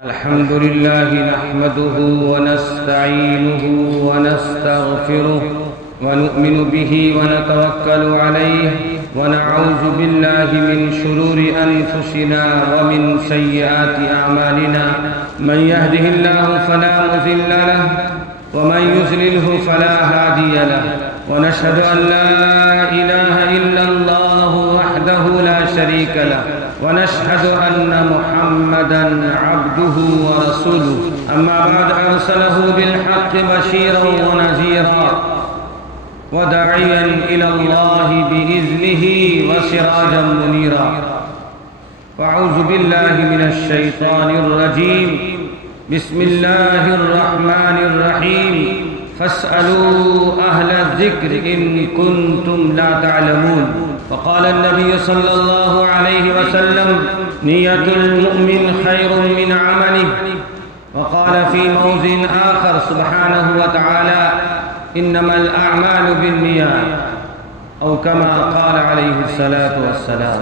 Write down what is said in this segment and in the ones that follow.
الحمد لله نحمده ونستعينه ونستغفره ونؤمن به ونتوكل عليه ونعوذ بالله من شرور أنفسنا ومن سيئات أعمالنا من يهده الله فلا مضل له ومن يضلله فلا هادي له ونشهد أن لا إله إلا الله وحده لا شريك له ونشهد أن محمدًا عبده ورسوله أما بعد أرسله بالحق بشيرا ونذيرا وداعيا إلى الله بإذنه وسراجا منيرا وأعوذ بالله من الشيطان الرجيم بسم الله الرحمن الرحيم فاسألوا أهل الذكر إن كنتم لا تعلمون وقال النبي صلى الله عليه وسلم نية المؤمن خير من عمله وقال في موضع آخر سبحانه وتعالى إنما الأعمال بالنيات او كما قال علیہ الصلاۃ والسلام۔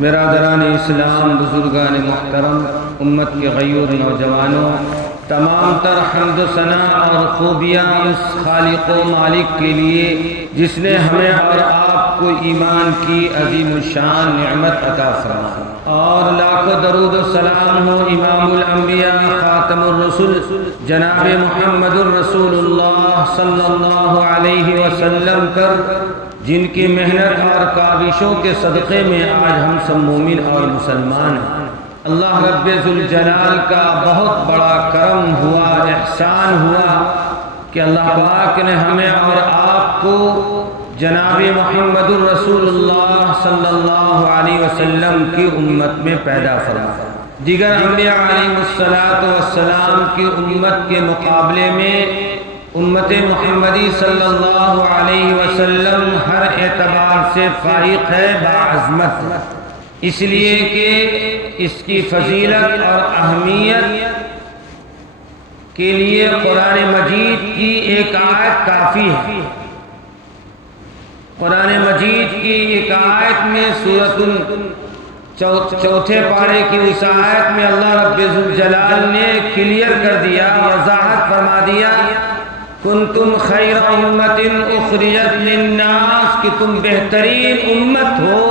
برادران اسلام، بزرگان محترم، امت کے غیور نوجوانوں، تمام تر حمد و ثنا اور خوبیاں اس خالق و مالک کے لیے جس نے ہمیں اور آپ کو ایمان کی عظیم الشان نعمت عطا فرمائی، اور لاکھوں درود و سلام ہو امام الانبیاء خاتم الرسل جناب محمد الرسول اللہ صلی اللہ علیہ وسلم پر، جن کی محنت اور کاوشوں کے صدقے میں آج ہم سب مومن اور مسلمان ہیں۔ اللہ رب ذوالجلال کا بہت بڑا کرم ہوا، احسان ہوا کہ اللہ پاک نے ہمیں اور آپ کو جناب محمد الرسول اللہ صلی اللہ علیہ وسلم کی امت میں پیدا فرمایا۔ دیگر انبیاء علیہ السلام کی امت کے مقابلے میں امت محمدی صلی اللہ علیہ وسلم ہر اعتبار سے فائق ہے، باعظمت، اس لیے کہ اس کی فضیلت اور اہمیت کے لیے قرآن مجید کی ایک آیت کافی ہے۔ قرآن مجید کی ایک آیت میں سورۃ چوتھے پارے کی اس آیت میں اللہ رب ذوالجلال نے کلیئر کر دیا، وضاحت فرما دیا، کنتم خیر امت اخرجت للناس، کہ تم بہترین امت ہو،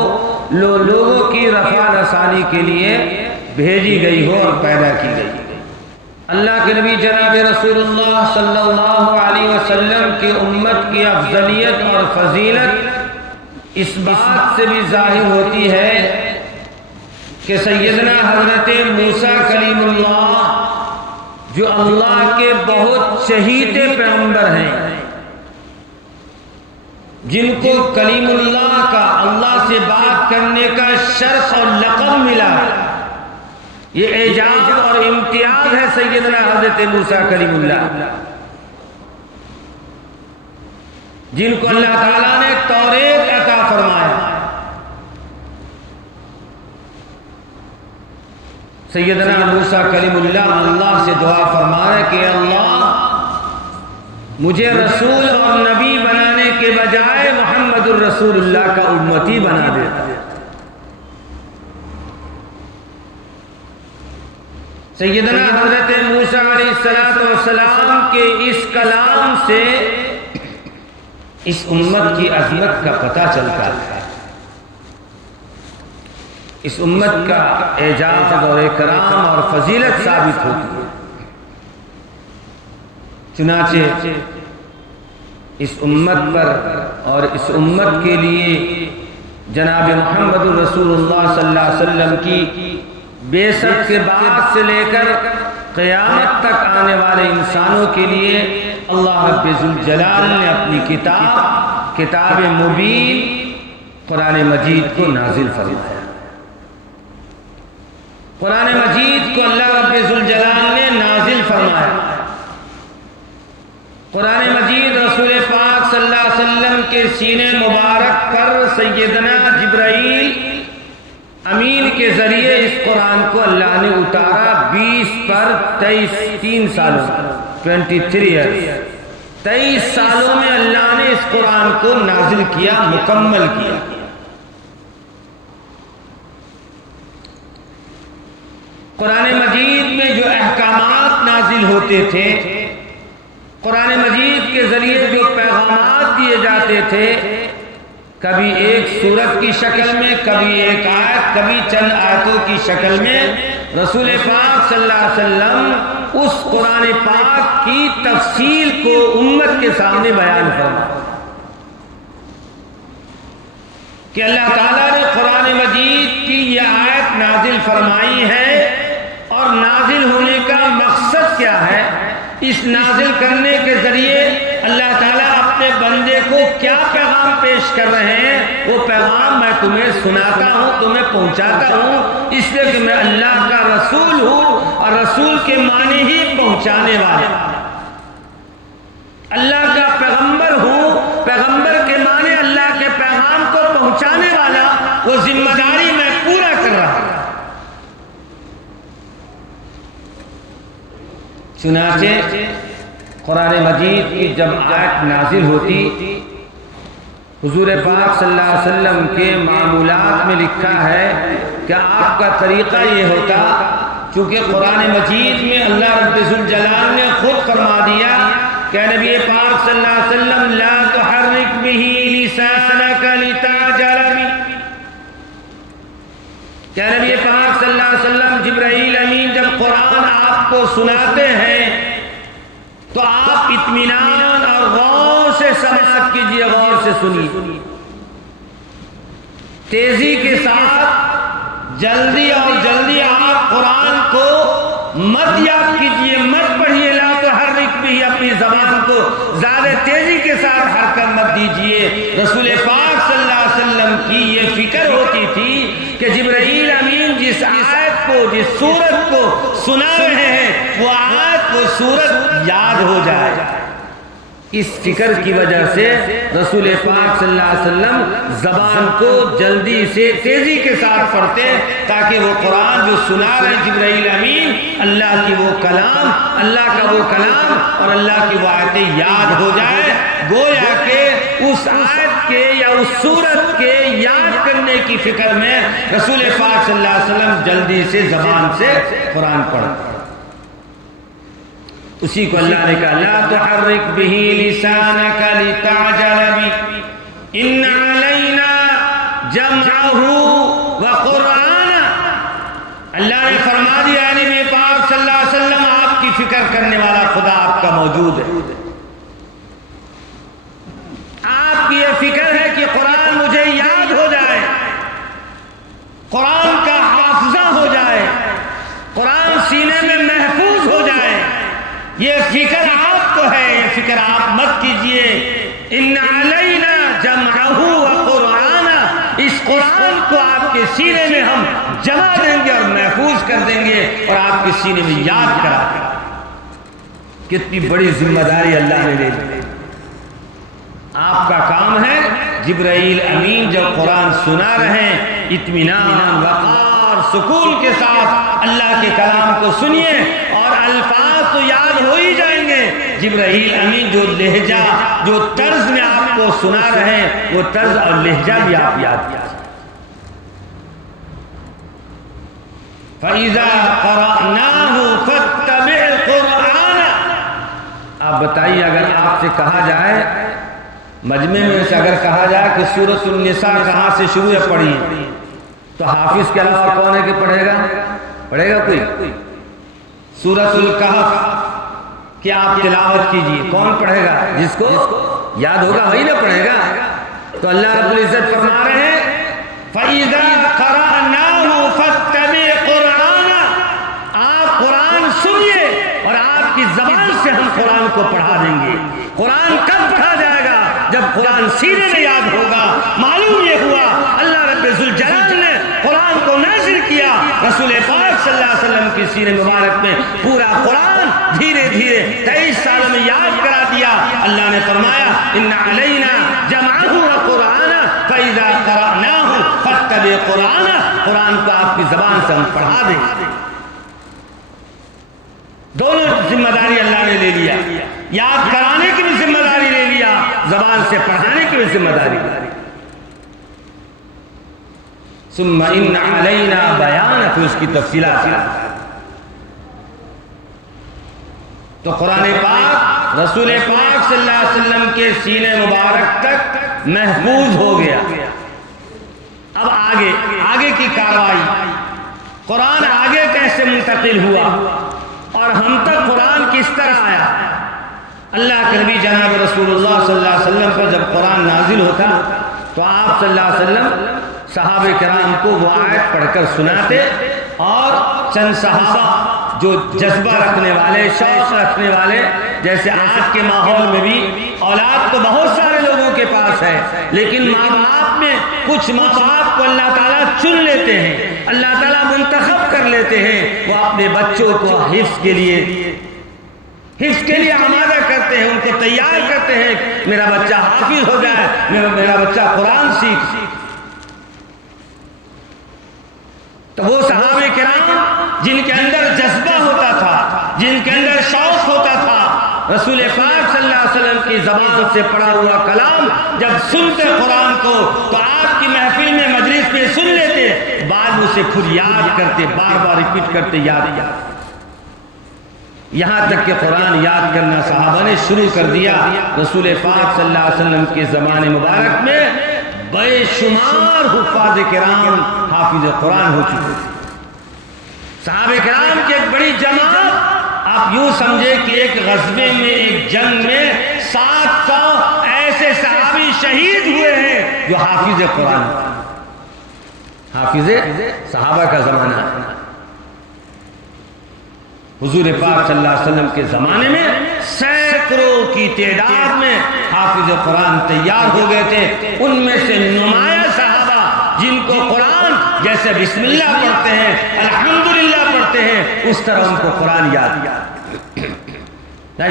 لوگوں کی رفع رسانی کے لیے بھیجی گئی ہو اور پیدا کی گئی۔ اللہ کے نبی جناب رسول اللہ صلی اللہ علیہ وسلم کی امت کی افضلیت اور فضیلت اس بات سے بھی ظاہر ہوتی ہے کہ سیدنا حضرت موسیٰ کلیم اللہ جو اللہ کے بہت چہیتے پیغمبر ہیں، جن کو کلیم اللہ کا، اللہ سے بات کرنے کا شرف اور لقب ملا، یہ اعجاز اور امتیاز ہے سیدنا حضرت موسیٰ کلیم اللہ، جن کو اللہ تعالیٰ نے توریت عطا فرمایا۔ سیدنا موسیٰ کلیم اللہ اللہ سے دعا فرما رہے کہ اللہ مجھے رسول اور نبی بنانے کے بجائے محمد الرسول اللہ کا امتی بنا دے۔ سیدنا حضرت موسیٰ علیہ السلام کے اس کلام سے اس امت کی عظمت کا پتہ چلتا ہے، اس امت کا اعجاز اور اکرام اور فضیلت ثابت ہوتی ہے۔ چنانچہ اس امت پر اور اس امت کے لیے جناب محمد الرسول اللہ صلی اللہ علیہ وسلم کی بعثت کے بعد سے لے کر قیامت تک آنے والے انسانوں کے لیے اللہ رب ذوالجلال نے اپنی کتاب مبین قرآن مجید کو نازل فرمایا۔ قرآن مجید کو اللہ رب ذوالجلال نے نازل فرمایا۔ قرآن مجید رسول پاک صلی اللہ علیہ وسلم کے سینے مبارک پر سیدنا جبرائیل امین کے ذریعے اس قرآن کو اللہ نے اتارا 20 پر 23 سالوں 23 سالوں میں اللہ نے اس قرآن کو نازل کیا، مکمل کیا۔ قرآن مجید میں جو ہوتے تھے، قرآن مجید کے ذریعے جو پیغامات دیے جاتے تھے، کبھی ایک سورت کی شکل میں، کبھی ایک آیت، کبھی چند آیتوں کی شکل میں، رسول پاک صلی اللہ علیہ وسلم اس قرآن پاک کی تفصیل کو امت کے سامنے بیان فرمایا کہ اللہ تعالیٰ نے قرآن مجید کی یہ آیت نازل فرمائی ہے، اور نازل ہونے کا مقصد کیا ہے، اس نازل کرنے کے ذریعے اللہ تعالیٰ اپنے بندے کو کیا پیغام پیش کر رہے ہیں، وہ پیغام میں تمہیں سناتا ہوں، تمہیں پہنچاتا ہوں، اس لیے کہ میں اللہ کا رسول ہوں، اور رسول کے معنی ہی پہنچانے والا، اللہ کا پیغمبر ہوں، پیغمبر کے معنی اللہ کے پیغام کو پہنچانے والا، وہ ذمہ داری میں پورا کر رہا ہوں۔ چنانچہ قرآن مجید کی جب آیت نازل ہوتی، حضور پاک صلی اللہ علیہ وسلم کے معمولات میں لکھا ہے کہ آپ کا طریقہ یہ ہوتا، چونکہ قرآن مجید میں اللہ رب ذوالجلال نے خود فرما دیا کہ نبی پاک صلی اللہ علیہ وسلم لا تحرک به لسانک لتعجل به، کہ نبی پاک صلی اللہ علیہ وسلم جبرائیل امین جب قرآن آپ کو سناتے ہیں تو آپ اطمینان اور غور سے سماعت کیجئے، غور سے سنیے، تیزی کے ساتھ جلدی آپ قرآن کو مت یاد کیجئے، مت پڑھیے، لا تحرک بھی، اپنی زبان کو زیادہ تیزی کے ساتھ حرکت مت دیجئے۔ رسول پاک صلی اللہ علیہ وسلم کی یہ فکر ہوتی تھی کہ جبرائیل امین جس آیت کو، جس سورت کو سنا رہے ہیں، وہ آیت، وہ سورت یاد ہو جائے۔ اس فکر کی وجہ سے رسول پاک صلی اللہ علیہ وسلم زبان کو جلدی سے تیزی کے ساتھ پڑھتے، تاکہ وہ قرآن جو سنا رہے جبرائیل امین، اللہ کی وہ کلام، اللہ کا وہ کلام اور اللہ کی وہ آیتیں یاد ہو جائے، گویا کہ اس آیت کے یا اس سورت کے یاد کرنے کی فکر میں رسول پاک صلی اللہ علیہ وسلم جلدی سے زبان سے قرآن پڑھتے۔ اسی کو اللہ نے کہا لا تحرک به لسانک لتعجل به ان علینا جمعہ وقرآن۔ اللہ نے فرما دیا نبی پاک صلی اللہ علیہ وسلم آپ کی فکر کرنے والا خدا آپ کا موجود ہے، آپ کی یہ فکر ہے کہ قرآن مجھے یاد ہو جائے، قرآن کا حافظہ ہو جائے، قرآن سینے میں محفوظ ہو جائے، یہ فکر آپ کو ہے، یہ فکر آپ مت کیجئے۔ ان علینا جمعہ وقرآن، اس قرآن کو آپ کے سینے میں ہم جمع دیں گے اور محفوظ کر دیں گے اور آپ کے سینے میں یاد کرا دیں گے۔ کتنی بڑی ذمہ داری اللہ نے لے لی۔ آپ کا کام ہے جبرائیل امین جب قرآن سنا رہے ہیں، اطمینان، وقار، سکون کے ساتھ اللہ کے کلام کو سنیے، اور الفاظ تو یاد ہو ہی جائیں گے۔ جبرائیل امین جو لہجہ، جو طرز میں آپ کو سنا رہے ہیں، وہ طرز اور لہجہ بھی آپ یاد کیجئے۔ فَإِذَا قَرَأْنَاهُ فَاتَّبِعْ قُرْآنَ۔ آپ بتائیے، اگر آپ سے کہا جائے، مجمع میں سے اگر کہا جائے کہ سورۃ النساء کہاں سے شروع ہے پڑھیے، تو حافظ کے علاوہ کون ہے کہ پڑھے گا کوئی؟ سورۃ الکہف کہ آپ تلاوت کیجئے، کون پڑھے گا؟ جس کو یاد ہوگا وہی نہ پڑھے گا۔ تو اللہ رب العزت فرما رہے ہیں فَإِذَا قَرَأْنَاهُ فَاتَّبِعْ قُرْآنَ، آپ قرآن سنیے اور آپ کی زبان سے ہم قرآن کو پڑھا دیں گے۔ قرآن کب پڑھا جائے گا؟ جب قرآن سینے میں یاد ہوگا۔ معلوم یہ ہوا اللہ رب ذوالجلال نے قرآن کو نازل کیا، رسول پاک صلی اللہ علیہ وسلم کی سینے مبارک میں پورا قرآن دھیرے دھیرے 23 سالوں میں یاد کرا دیا۔ اللہ نے فرمایا ان علینا جمعہ وقرآن فاذا قرأناہ فاتبع قرآن، قرآن کو آپ کی زبان سے ہم پڑھا دیں۔ دونوں ذمہ داری اللہ نے لے لیا، یاد کرانے کی بھی ذمہ داری لے لیا، زبان سے پڑھانے کی بھی ذمہ داری لے لیا۔ ثم ان علینا بیان، پھر اس کی تفصیلات۔ تو قرآن پاک رسول پاک صلی اللہ علیہ وسلم کے سینے مبارک تک محفوظ ہو گیا۔ اب آگے کی کارروائی، قرآن آگے کیسے منتقل ہوا اور ہم تک قرآن کس طرح آیا؟ اللہ کے نبی جناب رسول اللہ صلی اللہ علیہ وسلم پر جب قرآن نازل ہوتا تو آپ صلی اللہ علیہ وسلم صحابہ کرام کو وہ آیت پڑھ کر سناتے، اور چند صحابہ جو جذبہ رکھنے والے، شوق رکھنے والے، جیسے آج کے ماحول میں بھی اولاد تو بہت سارے لوگوں کے پاس ہے، لیکن ماں باپ میں کچھ ماں باپ کو اللہ تعالیٰ چن لیتے ہیں، اللہ تعالیٰ منتخب کر لیتے ہیں، وہ اپنے بچوں کو حفظ کے لیے آمادہ کرتے ہیں، ان کو تیار کرتے ہیں، میرا بچہ حافظ ہو جائے، میرا بچہ قرآن سیکھ۔ تو وہ صحابہ کرام جن کے اندر جذبہ ہوتا تھا، جن کے اندر شوق ہوتا تھا، رسول پاک صلی اللہ علیہ وسلم کی زبان سے پڑھا ہوا کلام جب سنتے قرآن کو تو آپ کی محفل میں مجلس میں سن لیتے، بعد اسے خود یاد کرتے، بار بار ریپیٹ کرتے، یاد یہاں تک کہ قرآن یاد کرنا صحابہ نے شروع کر دیا۔ رسول پاک صلی اللہ علیہ وسلم کے زمان مبارک میں بے شمار حفاظ کرام حافظ قرآن ہو چکے، صحابہ کرام کی ایک بڑی جماعت، آپ یوں سمجھے کہ ایک غزوے میں، ایک جنگ میں 700 ایسے صحابی شہید ہوئے ہیں جو حافظ قرآن، حافظ صحابہ کا زمانہ ہے۔ حضور پاک صلی اللہ علیہ وسلم کے زمانے میں سینکڑوں کی تعداد میں حافظ قرآن تیار ہو گئے تھے، ان میں سے نمایاں صحابہ جن کو قرآن جیسے بسم اللہ پڑھتے ہیں، الحمدللہ پڑھتے ہیں، اس طرح ان کو قرآن یاد۔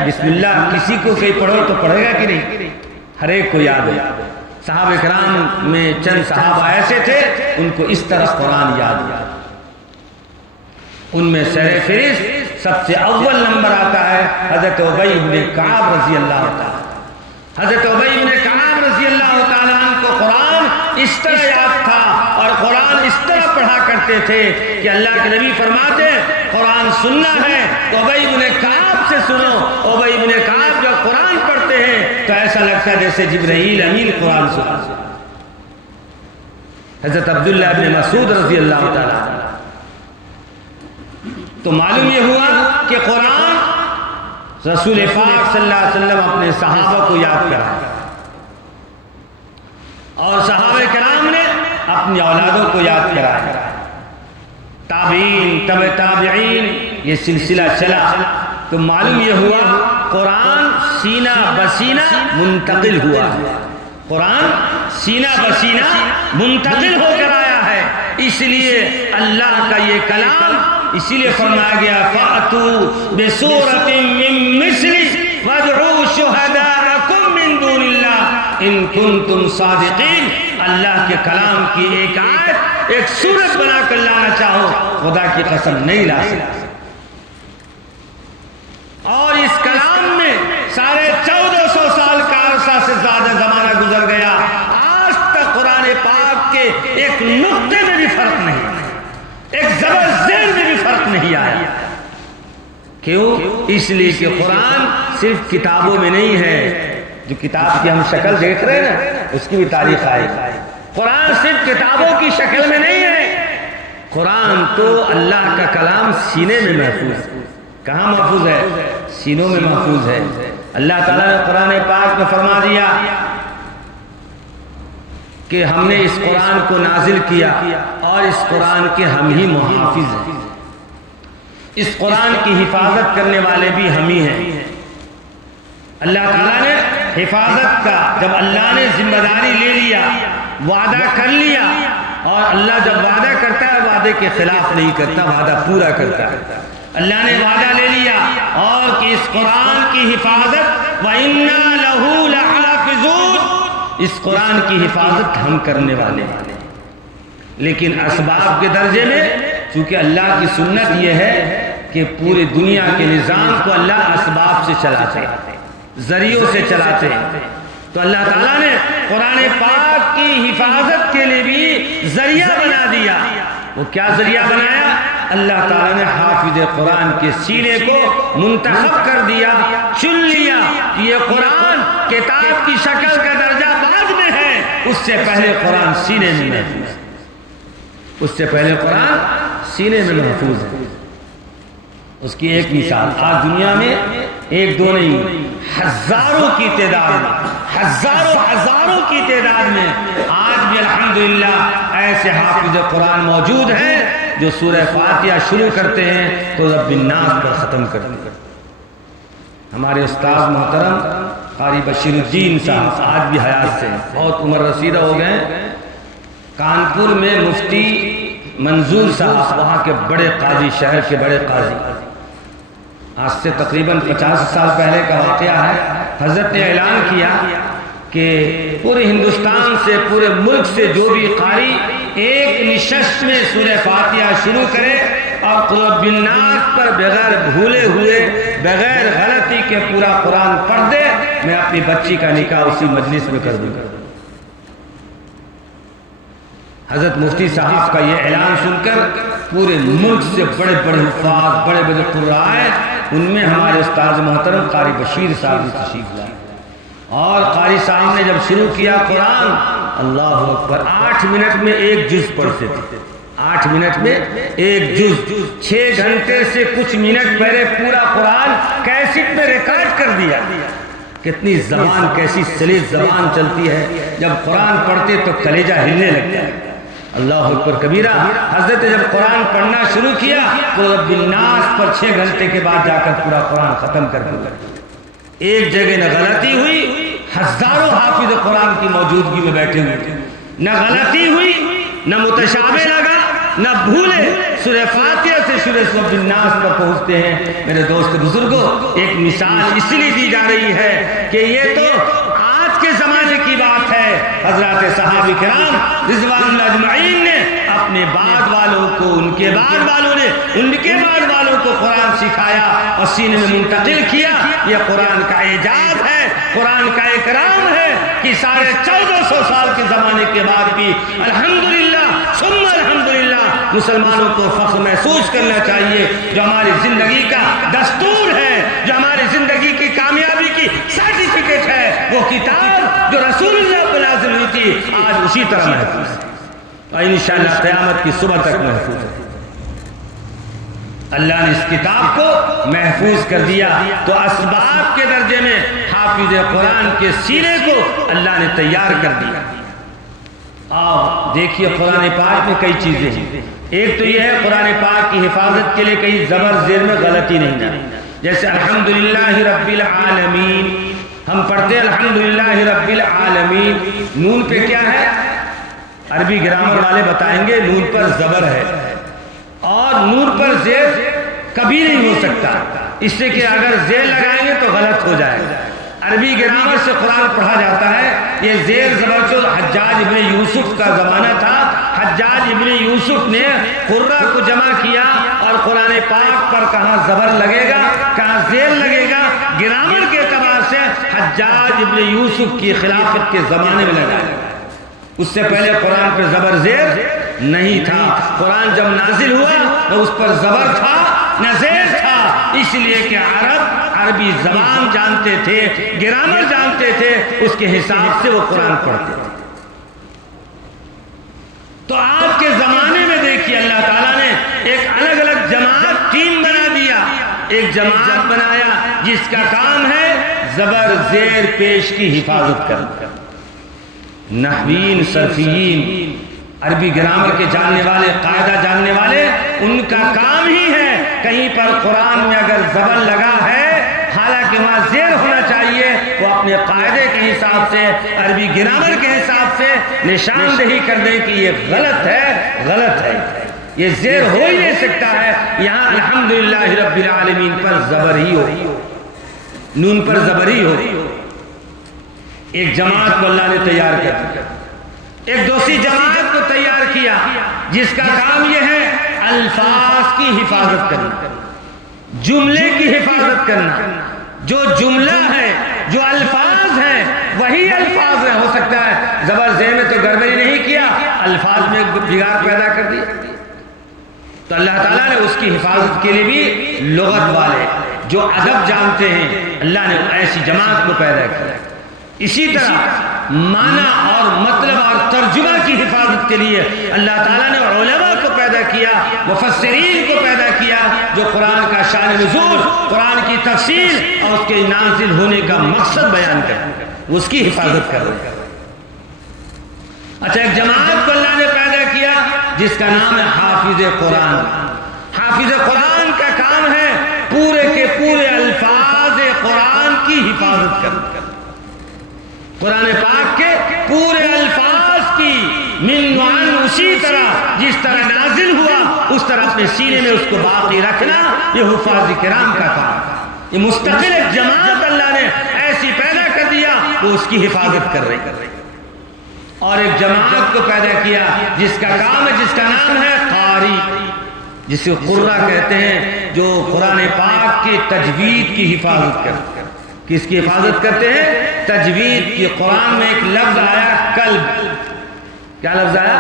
بسم اللہ کسی کو کہیں پڑھو تو پڑھے گا کہ نہیں؟ ہر ایک کو یاد ہے۔ صحابہ کرام میں چند صحابہ ایسے تھے ان کو اس طرح قرآن یاد۔ ان میں سر فہرست سب سے اول نمبر آتا ہے حضرت ابی بن کعب رضی اللہ تعالیٰ۔ حضرت ابی بن کعب رضی اللہ تعالیٰ عنہ کو قرآن اس طرح یاد تھا اور قرآن اس طرح پڑھا کرتے تھے کہ اللہ کے نبی فرماتے قرآن سننا ہے تو ابی بن کعب سے سنو۔ ابی بن کعب جب قرآن پڑھتے ہیں تو ایسا لگتا ہے جیسے جبرائیل امین قرآن سنا۔ حضرت عبداللہ بن مسعود رضی اللہ تعالیٰ۔ تو معلوم یہ ہوا کہ قرآن رسول پاک صلی اللہ علیہ وسلم اپنے صحابہ کو یاد کرا اور صحابہ کرام نے اپنی اولادوں کو یاد کرایا، تابعین، تبع تابعین، یہ سلسلہ چلا۔ تو معلوم یہ ہوا قرآن سینہ بسینہ منتقل ہوا، قرآن سینہ بسینہ منتقل ہو کر آیا ہے۔ اس لیے اللہ کا یہ کلام اسی لیے فرمایا گیا فَأْتُوا بِسُورَةٍ مِّن مِّثْلِهِ وَادْعُوا شُهَدَاءَكُم مِّن دُونِ اللَّهِ إِن كُنتُمْ صَادِقِينَ۔ اللہ کے کلام کی ایک آیت، ایک سورت بنا کر لانا چاہو، خدا کی قسم نہیں لا سکتے۔ اور اس کلام میں 1450 سال کا عرصہ سے زیادہ زمانہ گزر گیا، آج تک قرآن پاک کے ایک نقطے میں بھی فرق نہیں، ایک زبر زیر میں بھی فرق نہیں آیا۔ کیوں؟ اس لیے کہ قرآن صرف کتابوں میں نہیں ہے، جو کتاب کی ہم شکل دیکھ رہے ہیں نا اس کی بھی تاریخ آئے گی۔ قرآن صرف کتابوں کی شکل میں نہیں ہے، قرآن تو اللہ کا کلام سینے میں محفوظ ہے۔ کہاں محفوظ ہے؟ سینوں میں محفوظ ہے۔ اللہ تعالیٰ نے قرآن پاک میں فرما دیا کہ ہم نے اس قرآن کو نازل کیا اور اس قرآن کے ہم ہی محافظ ہیں، اس قرآن کی حفاظت کرنے والے بھی ہم ہی ہیں۔ اللہ تعالیٰ نے حفاظت کا جب اللہ نے ذمہ داری لے لیا، وعدہ کر لیا، اور اللہ جب وعدہ کرتا ہے وعدے کے خلاف نہیں کرتا، وعدہ پورا کرتا ہے۔ اللہ نے وعدہ لے لیا اور کہ اس قرآن کی حفاظت وَإِنَّا لَهُ لَحَافِظُونَ، اس قرآن کی حفاظت ہم کرنے والے ہیں۔ لیکن اسباب کے درجے میں چونکہ اللہ کی سنت یہ ہے کہ پوری دنیا کے نظام کو اللہ اسباب سے چلاتے ہیں، ذریعوں سے چلاتے ہیں، تو اللہ تعالیٰ نے قرآن پاک کی حفاظت کے لیے بھی ذریعہ بنا دیا۔ وہ کیا ذریعہ بنایا؟ اللہ تعالیٰ نے حافظ قرآن کے سینے کو منتخب کر دیا، چن لیا۔ یہ قرآن کتاب کی شکل کا درجہ بعد میں ہے، اس سے پہلے قرآن سینے میں محفوظ ہے، اس سے پہلے قرآن سینے میں محفوظ ہے۔ اس کی ایک مثال آج دنیا میں ایک دو نہیں، ہزاروں کی تعداد میں، ہزاروں کی تعداد میں آج بھی الحمدللہ ایسے حافظ قرآن موجود ہیں جو سورہ فاتحہ شروع کرتے ہیں تو رب الناس پر ختم کرتے ہیں۔ ہمارے استاد محترم قاری بشیر الدین صاحب آج بھی حیات سے ہیں، بہت عمر رسیدہ ہو گئے۔ کانپور میں مفتی منظور صاحب وہاں کے بڑے قاضی، شہر کے بڑے قاضی، آج سے تقریباً 50 سال پہلے کا واقعہ ہے۔ حضرت نے اعلان کیا کہ پورے ہندوستان سے، پورے ملک سے جو بھی قاری ایک نشست میں سورہ فاتحہ شروع کرے اور رب الناس پر بغیر بھولے ہوئے، بغیر غلطی کے پورا قرآن پڑھ دے، میں اپنی بچی کا نکاح اسی مجلس میں کر دوں گا۔ حضرت مفتی صاحب کا یہ اعلان سن کر پورے ملک سے بڑے بڑے حفاظ، بڑے بڑے قرآن، ان میں ہمارے استاد محترم قاری بشیر صاحب بھی تشریف لائے، اور قاری صاحب نے جب شروع کیا قرآن، اللہ اکبر، 8 منٹ میں ایک جز پڑھتے تھے، 8 منٹ میں ایک جز، 6 گھنٹے سے کچھ منٹ پہلے پورا قرآن کیسٹ میں ریکارڈ کر دیا۔ کتنی زبان، کیسی سلیس زبان چلتی ہے، جب قرآن پڑھتے تو کلیجہ ہلنے لگتا ہے۔ اللہ اکبر کبیرہ۔ حضرت نے جب قرآن پڑھنا شروع کیا تو رب الناس پر 6 گھنٹے کے بعد جا کر پورا قرآن ختم کر دیا۔ ایک جگہ نہ غلطی ہوئی، ہزاروں حافظ قرآن کی موجودگی میں بیٹھے ہوئے تھے، نہ غلطی ہوئی، نہ متشابہ لگا، نہ بھولے۔ سورہ فاتحہ سے سورہ رب الناس پر پہنچتے ہیں۔ میرے دوست بزرگوں، ایک مثال اس لیے دی جا رہی ہے کہ یہ تو آج کے زمانے کی بات ہے۔ حضرات صحابہ کرام رضوان اللہ اجمعین نے اپنے بعد والوں کو، ان کے بعد والوں نے ان کے بعد والوں کو قرآن سکھایا اور سینے میں منتقل کیا۔ یہ قرآن کا اعجاز ہے، قرآن کا اکرام ہے کہ 1450 سال کے زمانے کے بعد بھی الحمدللہ ثم الحمدللہ مسلمانوں کو فخر محسوس کرنا چاہیے۔ جو ہماری زندگی کا دستور ہے، جو ہماری زندگی کی کامیابی کی سرٹیفکیٹ ہے، وہ کتاب جو رسول اللہ پر نازل ہوئی تھی آج اسی طرح محفوظ ہے اور انشاءاللہ قیامت کی صبح تک محفوظ ہے۔ اللہ نے اس کتاب کو محفوظ کر دیا تو اسباب کے درجے میں حافظ قرآن کے سینے کو اللہ نے تیار کر دیا۔ آپ دیکھیے قرآن پاک میں کئی چیزیں ہیں۔ ایک تو یہ ہے قرآن پاک کی حفاظت کے لیے کہیں زبر زیر میں غلطی نہیں جائے، جیسے الحمدللہ رب العالمین، ہم پڑھتے ہیں الحمدللہ رب العالمین، نون پہ کیا ہے؟ عربی گرامر والے بتائیں گے نون پر زبر ہے، اور نون پر زیر کبھی نہیں ہو سکتا، اس سے کہ اگر زیر لگائیں گے تو غلط ہو جائے گا۔ عربی گرامر سے قرآن پڑھا جاتا ہے۔ یہ زیر زبر جو حجاج ابن یوسف کا زمانہ تھا، حجاج ابن یوسف نے قرہ کو جمع کیا اور قرآن پاک پر کہاں زبر لگے گا، کہاں زیر لگے گا، گرامر کے اعتبار سے حجاج ابن یوسف کی خلافت کے زمانے میں لگایا۔ اس سے پہلے قرآن پہ زبر زیر نہیں تھا۔ قرآن جب نازل ہوا تو اس پر زبر تھا نہ زیر تھا، اس لیے کہ عربی زبان جانتے تھے، گرامر جانتے تھے، اس کے حساب سے وہ قرآن پڑھتے تھے۔ تو آپ کے زمانے میں دیکھیے اللہ تعالیٰ نے ایک الگ الگ جماعت، ٹیم بنا دیا، ایک جماعت بنایا جس کا کام ہے زبر زیر پیش کی حفاظت کرنا۔ نحوین، صرفیین، عربی گرامر کے جاننے والے، قاعدہ جاننے والے، ان کا کام ہی ہے کہیں پر قرآن میں اگر زبر لگا ہے حالانکہ وہاں زیر ہونا چاہیے، وہ اپنے قاعدے کے حساب سے، عربی گرامر کے حساب سے نشاندہی کر دیں کہ یہ غلط ہے، غلط ہے، یہ زیر ہو ہی نہیں سکتا ہے۔ یہاں الحمدللہ رب العالمین پر زبر ہی ہو، نون پر زبر ہی ہو۔ ایک جماعت کو اللہ نے تیار کیا، ایک دوسری جماعت کو تیار کیا جس کا کام یہ ہے الفاظ کی حفاظت کرنا، جملے کی حفاظت کرنا۔ جو جملہ ہے، جو الفاظ ہیں وہی الفاظ ہیں۔ ہو سکتا ہے زبر زیر میں تو گڑبڑی نہیں کیا، الفاظ میں بگاڑ پیدا کر دیا۔ تو اللہ تعالیٰ نے اس کی حفاظت کے لیے بھی لغت والے جو ادب جانتے ہیں اللہ نے ایسی جماعت کو پیدا کیا. اسی طرح معنی اور مطلب اور ترجمہ کی حفاظت کے لیے اللہ تعالیٰ نے علماء کو پیدا کیا, مفسرین کو پیدا کیا, جو قرآن کا شان نزول, قرآن کی تفسیر اور اس کے نازل ہونے کا مقصد بیان کریں, اس کی حفاظت کریں. اچھا, ایک جماعت کو اللہ نے پیدا کیا جس کا نام ہے حافظ قرآن. حافظ قرآن کا کام ہے پورے کے پورے الفاظ قرآن کی حفاظت کرنا. قرآن پاک کے پورے الفاظ کی من وعن اسی طرح جس طرح نازل ہوا اس طرح اپنے سینے میں اس کو باقی رکھنا, یہ حفاظ کرام کا کام. یہ مستقل ایک جماعت اللہ نے ایسی پیدا کر دیا وہ اس کی حفاظت کر رہی. اور ایک جماعت کو پیدا کیا جس کا کام ہے, جس کا نام ہے قاری, جسے قرہ کہتے ہیں, جو قرآن پاک کی تجوید کی حفاظت کرتے ہیں. کس کی حفاظت کرتے ہیں؟ تجوید کی. قرآن میں ایک لفظ آیا کلب. کیا لفظ آیا؟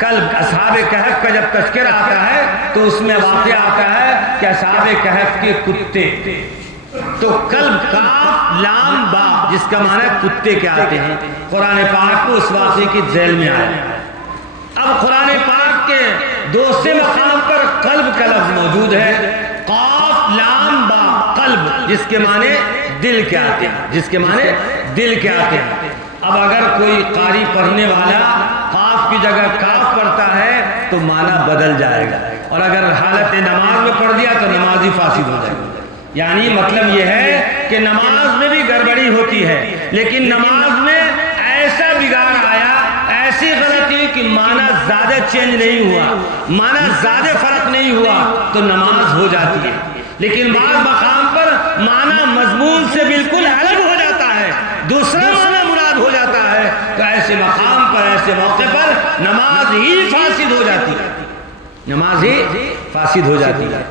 کلب. اصحاب کہف کا جب تذکرہ آتا ہے تو اس میں واقعہ آتا ہے کہ اصحاب کہف کے کتے. تو کلب کاف لام با جس کا معنی کتے کے آتے ہیں. قرآن پاک کو اس واقعے کی ذیل میں آیا. اب قرآن پاک کے دوسرے مقام پر قلب کا لفظ موجود ہے, قاف لام با قلب, جس کے معنی دل کے آتے ہیں, جس کے معنی دل کے آتے ہیں. اب اگر کوئی قاری پڑھنے والا قاف کی جگہ کاف پڑھتا ہے تو معنی بدل جائے گا, اور اگر حالت نماز میں پڑھ دیا تو نماز ہی فاسد ہو جائے گا. یعنی مطلب یہ ہے کہ نماز میں بھی گڑبڑی ہوتی ہے, لیکن نماز میں ایسا بگاڑ آیا, ایسی غلطی کہ معنی زیادہ چینج نہیں ہوا, معنی زیادہ فرق نہیں ہوا تو نماز ہو جاتی ہے. لیکن بعض مقام پر معنی مضمون سے بالکل الگ ہو جاتا ہے, دوسرا معنی مراد ہو جاتا ہے, تو ایسے مقام پر, ایسے موقع پر نماز ہی فاسد ہو جاتی ہے, نماز ہی فاسد ہو جاتی ہے.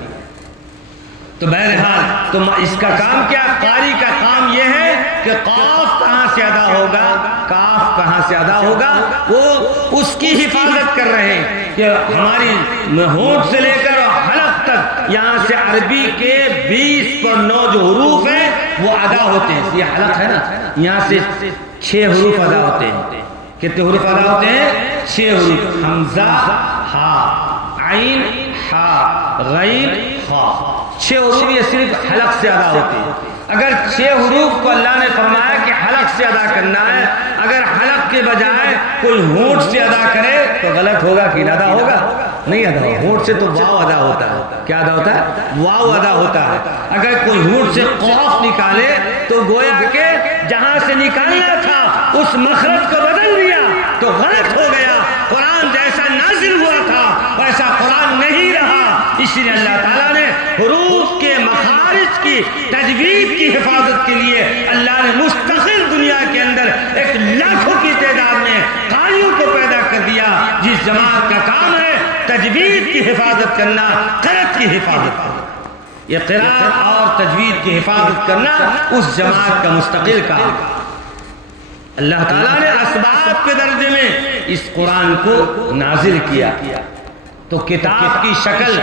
تو بہرحال تو اس کا کام کیا؟ قاری کا کام یہ ہے کہ قاف کہاں سے ادا ہوگا, کاف کہاں سے ادا ہوگا, وہ اس کی حفاظت کر رہے ہیں کہ ہماری ہونٹ سے لے کر حلق تک یہاں سے عربی کے 20/9 جو حروف ہیں وہ ادا ہوتے ہیں. یہ حلق ہے نا, یہاں سے 6 حروف ادا ہوتے ہیں. کتنے حروف ادا ہوتے ہیں؟ 6 حروف. حمزہ, ہا, عین, ہا, غین, خا. 6 حروف یہ صرف حلق سے ادا ہوتے ہیں. اگر 6 حروف کو اللہ نے فرمایا کہ حلق سے ادا کرنا ہے, اگر حلق کے بجائے کوئی ہونٹ سے ادا کرے تو غلط ہوگا کہ ادا ہوگا؟ نہیں ادا ہوگا. ہونٹ سے تو واو ادا ہوتا ہے. کیا ادا ہوتا ہے؟ واو ادا ہوتا ہے. اگر کوئی ہونٹ سے قاف نکالے تو گویا کہ جہاں سے نکالنا تھا اس مخرج کو بدل دیا تو غلط ہو گیا. قرآن جیسا نازل ہوا تھا ویسا قرآن نہیں رہا. اس لیے اللہ تعالیٰ نے حروف کے مخارج کی تجوید کی حفاظت کے لیے اللہ نے مستقل دنیا کے اندر ایک لاکھوں کی تعداد میں قاریوں کو پیدا کر دیا جس جماعت کا کام ہے تجوید کی حفاظت کرنا, قرأت کی حفاظت کرنا. یہ قرأت اور تجوید کی حفاظت کرنا اس جماعت کا مستقل کام. اللہ تعالیٰ نے اسباب کے درجے میں اس قرآن کو نازل کیا. تو کتاب کی شکل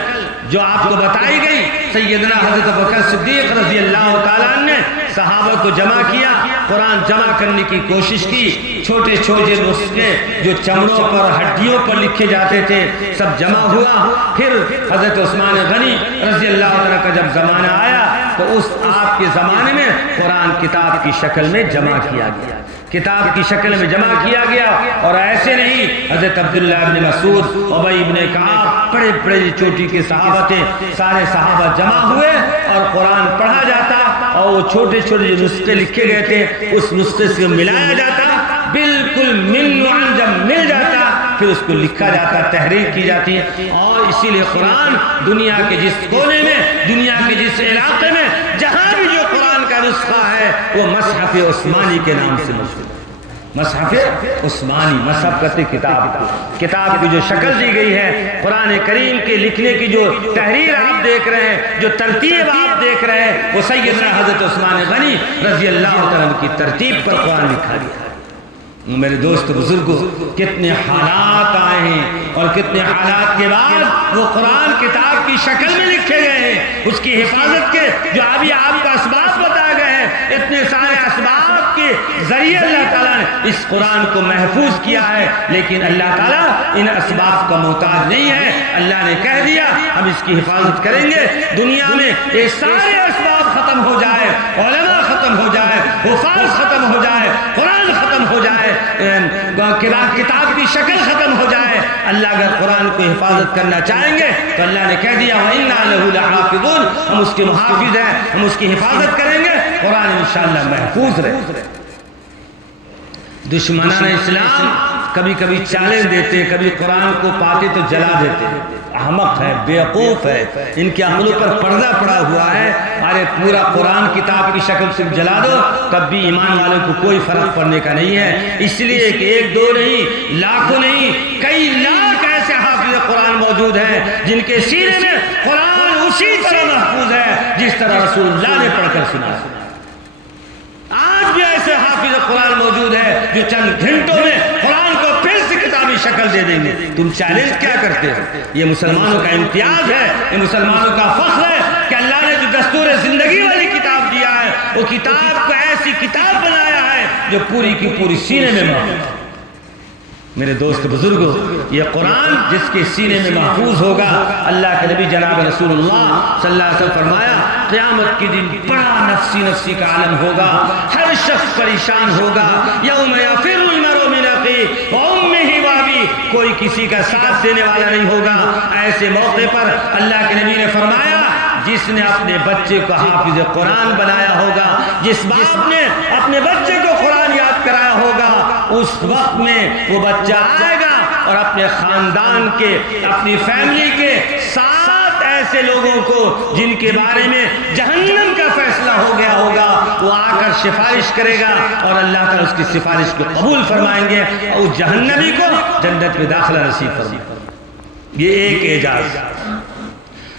جو آپ کو بتائی گئی, سیدنا حضرت ابوبکر صدیق رضی اللہ تعالیٰ عنہ نے صحابہ کو جمع کیا, قرآن جمع کرنے کی کوشش کی. چھوٹے چھوٹے نسخے جو چمڑوں پر, ہڈیوں پر لکھے جاتے تھے سب جمع ہوا. پھر حضرت عثمان غنی رضی اللہ تعالیٰ کا جب زمانہ آیا تو اس آپ کے زمانے میں قرآن کتاب کی شکل میں جمع کیا گیا, کتاب کی شکل میں جمع کیا گیا. اور ایسے نہیں, حضرت عبداللہ ابن مسعود, ابی ابن کعب, بڑے بڑے چوٹی کے صحابہ تھے, سارے صحابہ جمع ہوئے اور قرآن پڑھا جاتا اور وہ چھوٹے چھوٹے جو نسخے لکھے گئے تھے اس نسخے سے ملایا جاتا, بالکل من وعن جب مل جاتا پھر اس کو لکھا جاتا, تحریر کی جاتی ہے. اور اسی لیے قرآن دنیا کے جس کونے میں, دنیا کے جس علاقے میں جہاں بھی جو قرآن کا نسخہ ہے وہ مصحف عثمانی کے نام سے مشہور ہے. مصحف عثمانی, مصحف کہتے کتاب, کتاب کی جو شکل دی گئی ہے, قرآن کریم کے لکھنے کی جو تحریر آپ دیکھ رہے ہیں, جو ترتیب آپ دیکھ رہے ہیں, وہ سیدنا حضرت عثمان غنی رضی اللہ تعالیٰ کی ترتیب پر قرآن لکھا گیا. میرے دوست بزرگوں، کتنے حالات آئے ہیں اور کتنے حالات کے بعد وہ قرآن کتاب کی شکل میں لکھے گئے ہیں، اس کی حفاظت کے جو ابھی آپ کا اسباب بتائے گئے ہیں، اتنے سارے اسباب کے ذریعے اللہ تعالیٰ نے اس قرآن کو محفوظ کیا ہے، لیکن اللہ تعالیٰ ان اسباب کا محتاج نہیں ہے۔ اللہ نے کہہ دیا ہم اس کی حفاظت کریں گے، دنیا میں یہ سارے اسباب ختم ہو جائے، علماء ختم ہو جائے، حفاظ ختم ہو جائے، قرآن ختم ہو جائے، کتاب کی شکل ختم ہو جائے، اللہ اگر قرآن کو حفاظت کرنا چاہیں گے تو اللہ نے کہہ دیا وَإِنَّا لَهُ لَحَافِظُونَ، ہم اس کے محافظ ہیں، ہم اس کی حفاظت کریں گے، قرآن انشاءاللہ محفوظ رہے۔ دشمنان اسلام کبھی کبھی چیلنج دیتے، کبھی قرآن کو پاتے تو جلا دیتے، احمق ہے، بیوقوف ہے، ان کے عقلوں پر پردہ پڑا ہوا ہے، ارے پورا قرآن کتاب کی شکل سے جلا دو تب بھی ایمان والوں کو کوئی فرق پڑنے کا نہیں ہے، اس لیے کہ ایک دو نہیں، لاکھوں نہیں، کئی لاکھ ایسے حافظ قرآن موجود ہیں جن کے سینے میں قرآن اسی طرح محفوظ ہے جس طرح رسول اللہ نے پڑھ کر سنا۔ آج بھی ایسے حافظ قرآن موجود ہے جو چند گھنٹوں میں قرآن کو پھر سے کتابی شکل دے دیں گے۔ تم چیلنج کیا کرتے ہو؟ یہ مسلمانوں کا امتیاز ہے، یہ مسلمانوں کا فخر ہے کہ اللہ نے جو دستور زندگی والی کتاب دیا ہے وہ کتاب کو ایسی کتاب بنایا ہے جو پوری کی پوری سینے میں محفوظ ہے۔ میرے دوست بزرگوں، یہ قرآن جس کے سینے میں محفوظ ہوگا، اللہ کے نبی جناب رسول اللہ صلی اللہ علیہ وسلم فرمایا قیامت کے دن بڑا نفسی نفسی کا عالم ہوگا، ہر شخص پریشان ہوگا، یوم یفر المرء من اخیہ وامہ وابیہ، کوئی کسی کا ساتھ دینے والا نہیں ہوگا۔ ایسے موقع پر اللہ کے نبی نے فرمایا جس نے اپنے بچے کو حافظ قرآن بنایا ہوگا، جس باپ نے اپنے بچے کو قرآن یاد کرایا ہوگا، اس وقت میں وہ بچہ آئے گا اور اپنے خاندان کے، اپنی فیملی کے 7 ایسے لوگوں کو جن کے بارے میں جہنم کا فیصلہ ہو گیا ہوگا وہ آ کر سفارش کرے گا اور اللہ تعالیٰ اس کی سفارش کو قبول فرمائیں گے اور اس جہنمی کو جنت میں داخلہ نصیب فرمائیں گے۔ یہ ایک اعجاز۔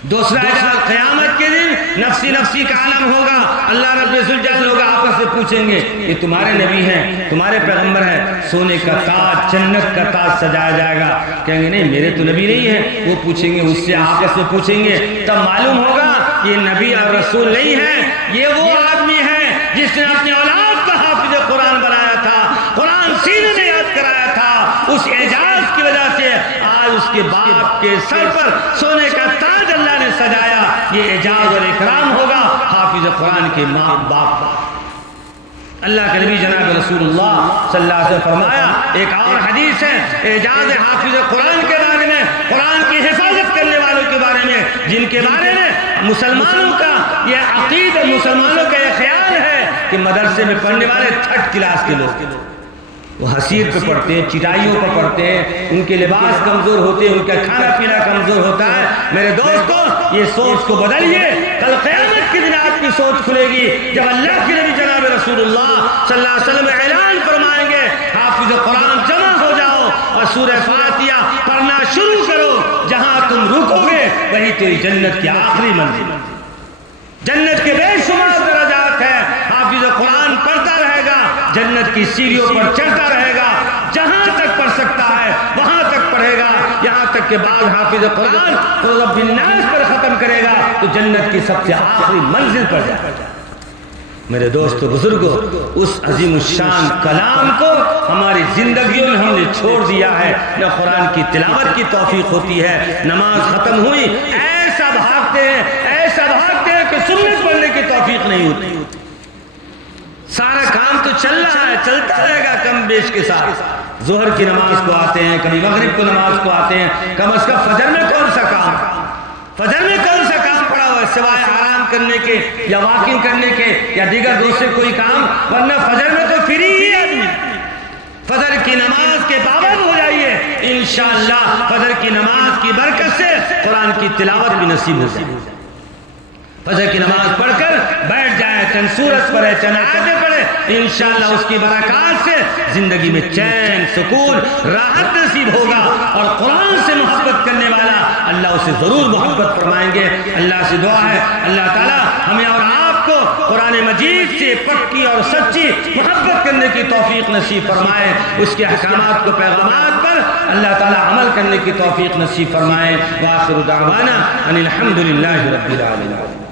دوسرا اعجاز، قیامت کے دن نفسی نفسی کا عالم ہوگا، اللہ رب الجلال ہوگا، آپس سے پوچھیں گے یہ تمہارے نبی ہیں، تمہارے پیغمبر ہیں، سونے کا تاج، جنت کا تاج سجایا جائے گا، کہیں گے نہیں میرے تو نبی نہیں ہیں، وہ پوچھیں گے، اس سے آپس میں پوچھیں گے، تب معلوم ہوگا یہ نبی اور رسول نہیں ہے، یہ وہ آدمی ہے جس نے اپنی اولاد کا حافظ قرآن بنایا تھا، قرآن سینے میں یاد کرایا تھا، اس اعجاز کی وجہ سے آج اس کے باپ کے سر پر سونے کا تاج اللہ نے سجایا۔ یہ اعجاز اور اکرام ہوگا حافظ قرآن کے ماں باپ۔ اللہ کے نبی جناب رسول اللہ صلی اللہ علیہ وسلم فرمایا، ایک اور حدیث ہے اعجاز حافظ قرآن کے بارے میں، قرآن کی حفاظت کرنے والوں کے بارے میں، جن کے بارے میں مسلمانوں کا یہ عقیدہ، مسلمانوں کا یہ خیال ہے کہ مدرسے میں پڑھنے والے 3rd کلاس کے لوگ وہ حسیر پہ پڑھتے ہیں، چٹائیوں پہ پڑھتے ہیں، ان کے لباس کمزور ہوتے ہیں، ان کا کھانا پینا کمزور ہوتا ہے۔ میرے دوستوں، یہ سوچ کو بدلیے، کل قیامت کے دن آپ کی سوچ کھلے گی جب اللہ کے نبی جناب رسول اللہ صلی اللہ علیہ وسلم اعلان فرمائیں گے حافظ قرآن جمع ہو جاؤ اور سورہ فاتحہ پڑھنا شروع کرو، جہاں تم رکو گے وہی تیری جنت کی آخری منزل۔ جنت کے بے شمار درجات ہیں، حافظ قرآن پڑھتا رہے گا، جنت کی سیڑھیوں پر چڑھتا رہے گا، جہاں تک پڑھ سکتا ہے وہاں تک پڑھے گا، یہاں تک کہ بعد حافظ قرآن رب الناس پر ختم کرے گا تو جنت کی سب سے آخری منزل پر جائے گا۔ میرے دوستو بزرگوں، اس عظیم الشان کلام کو ہماری زندگیوں میں ہم نے چھوڑ دیا ہے، نہ قرآن کی تلاوت کی توفیق ہوتی ہے، نماز ختم ہوئی ایسا بھاگتے ہیں کہ سنت پڑھنے کی توفیق نہیں ہوتی۔ سارا کام تو چل رہا ہے، چلتا رہے گا کم بیش کے ساتھ، ظہر کی نماز کو آتے ہیں، کبھی مغرب کو نماز کو آتے ہیں، کم از کم فجر میں کون سا کام پڑا ہوا ہے سوائے آرام کرنے کے یا واکنگ کرنے کے یا دیگر دوسرے کوئی کام، ورنہ فجر میں تو فری ہی آدمی۔ فجر کی نماز کے پابند ہو جائیے، انشاءاللہ فجر کی نماز کی برکت سے قرآن کی تلاوت بھی نصیب ہو جائے۔ فجر کی نماز پڑھ کر بیٹھ جائے، چند سورت پڑھے، چند آیتیں پڑھے، انشاءاللہ اس کی برکات سے زندگی میں چین، سکون، راحت نصیب ہوگا، اور قرآن سے محبت کرنے والا اللہ اسے ضرور محبت فرمائیں گے۔ اللہ سے دعا ہے اللہ تعالی ہمیں اور آپ کو قرآن مجید سے پکی اور سچی محبت کرنے کی توفیق نصیب فرمائے، اس کے احکامات کو پیغامات پر اللہ تعالی عمل کرنے کی توفیق نصیب فرمائے۔ وآخر دعوانا ان الحمد للہ رب العالمین۔